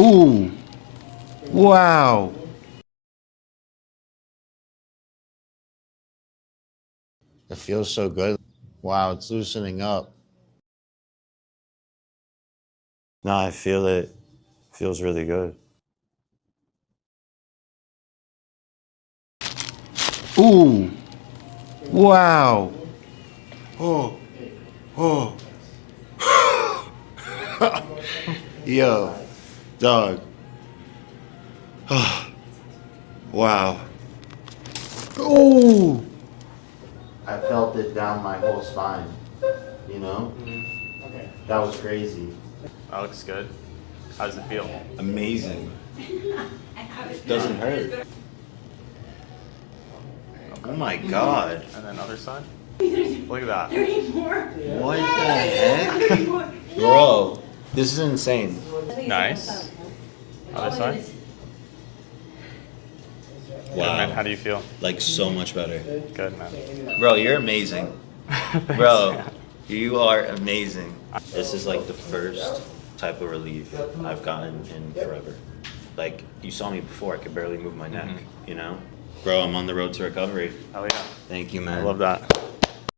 Ooh. Wow. It feels so good. Wow, it's loosening up. No, I feel it. Feels really good. Ooh. Wow. Oh, oh. Yo, dog. Wow. Ooh. I felt it down my whole spine. You know? Okay. That was crazy. That looks good. How does it feel? Amazing. Doesn't hurt. Oh my god. And then other side? Look at that. What the heck? Bro, this is insane. Nice. Other side? Good, man. How do you feel? Like so much better. Good, man. Bro, you're amazing. Thanks, Bro, man. you are amazing. This is like the first type of relief I've gotten in forever. Like, you saw me before, I could barely move my neck, you know? Bro, I'm on the road to recovery. Hell yeah. Thank you, I man. love that.